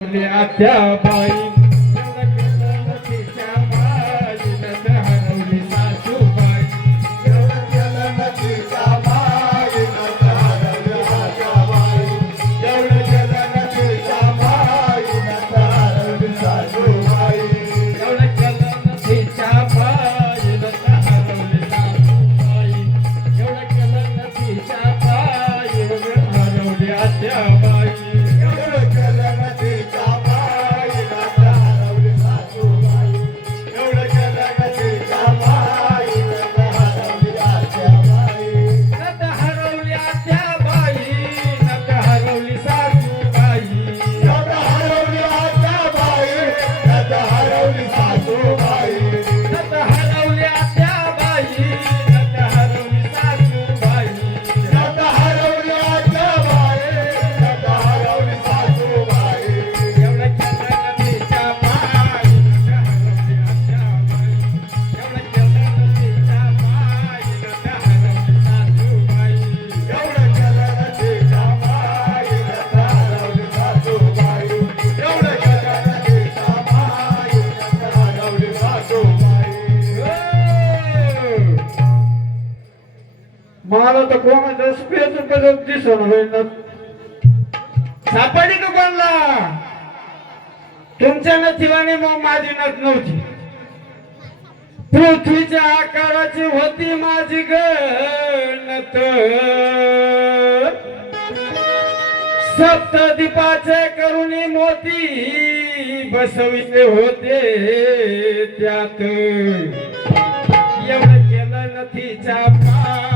आत्या बाई मला तर कोणाचं स्पेस बदल दिसणार सापडी का कोणला तुमच्या नथिवाने मग माझी नत नव्हती पृथ्वीच्या आकाराची होती माझी गणत सप्तदीपाचे करुणी मोती बसविले होते त्यात. एवढं केलं नथीच्या पा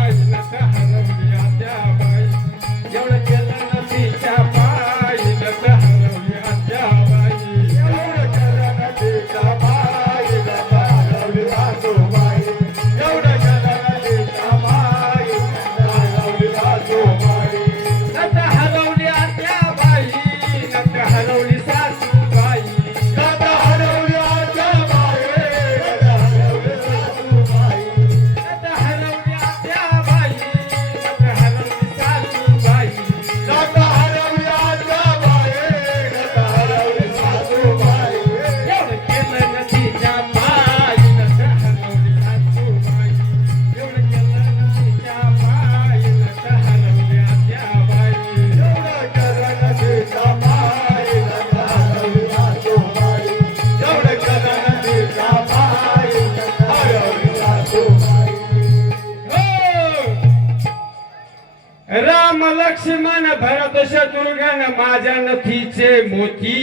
राम लक्ष्मण भरत शत्रुघ्न माझ्या नथीचे मोती.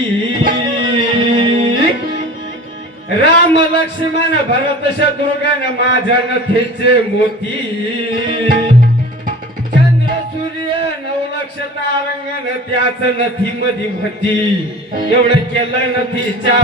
राम लक्ष्मण भरत शत्रुघ्न माझ्या नथीचे मोती. चंद्र सूर्य नवलक्ष तारंगण त्याच नथी मधी होती एवढं केलं नथीच्या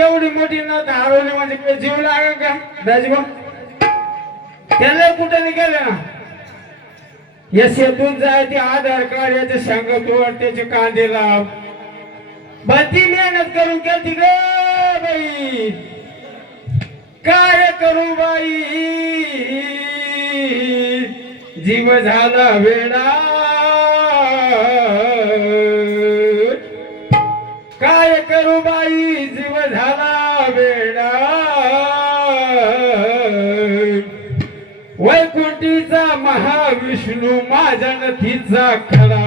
एवढी मोठी न हरवली म्हणजे जीव लागेल का? दाजीबा त्याला कुठे गेले ना? या शेतून जाय ते आधार कार्ड याचे सांगतोड त्याचे कांदे लाभ भरती मेहनत करून केली ग बाई. काय करू बाई? जीव झाला वेडा. वैकुंठीचा महाविष्णू माझ्या नथीचा खडा.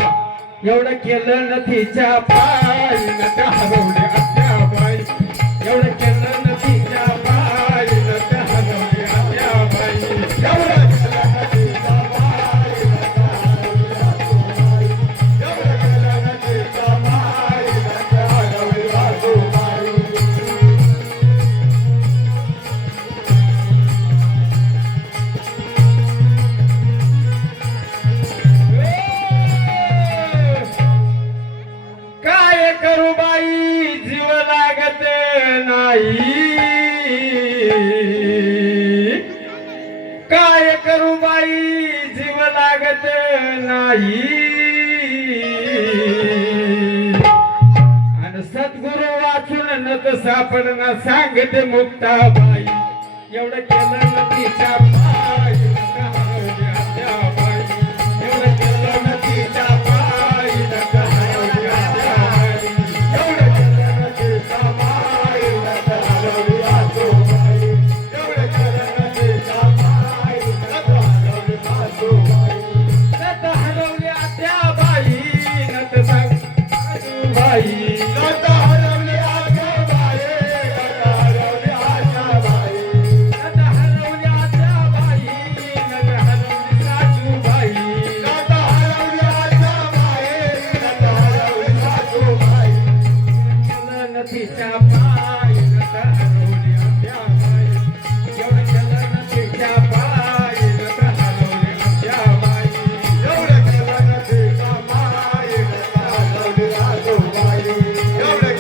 एवढं केलं नथीच्या पाय न त्या हरवल्या एवढं केलं करू बाई जीव लागत नाही. काय करू बाई जीव लागत नाही. आणि सद्गुरु वाचून न तर सापडणं सांगते मुक्ताबाई. एवढं केलं तिच्या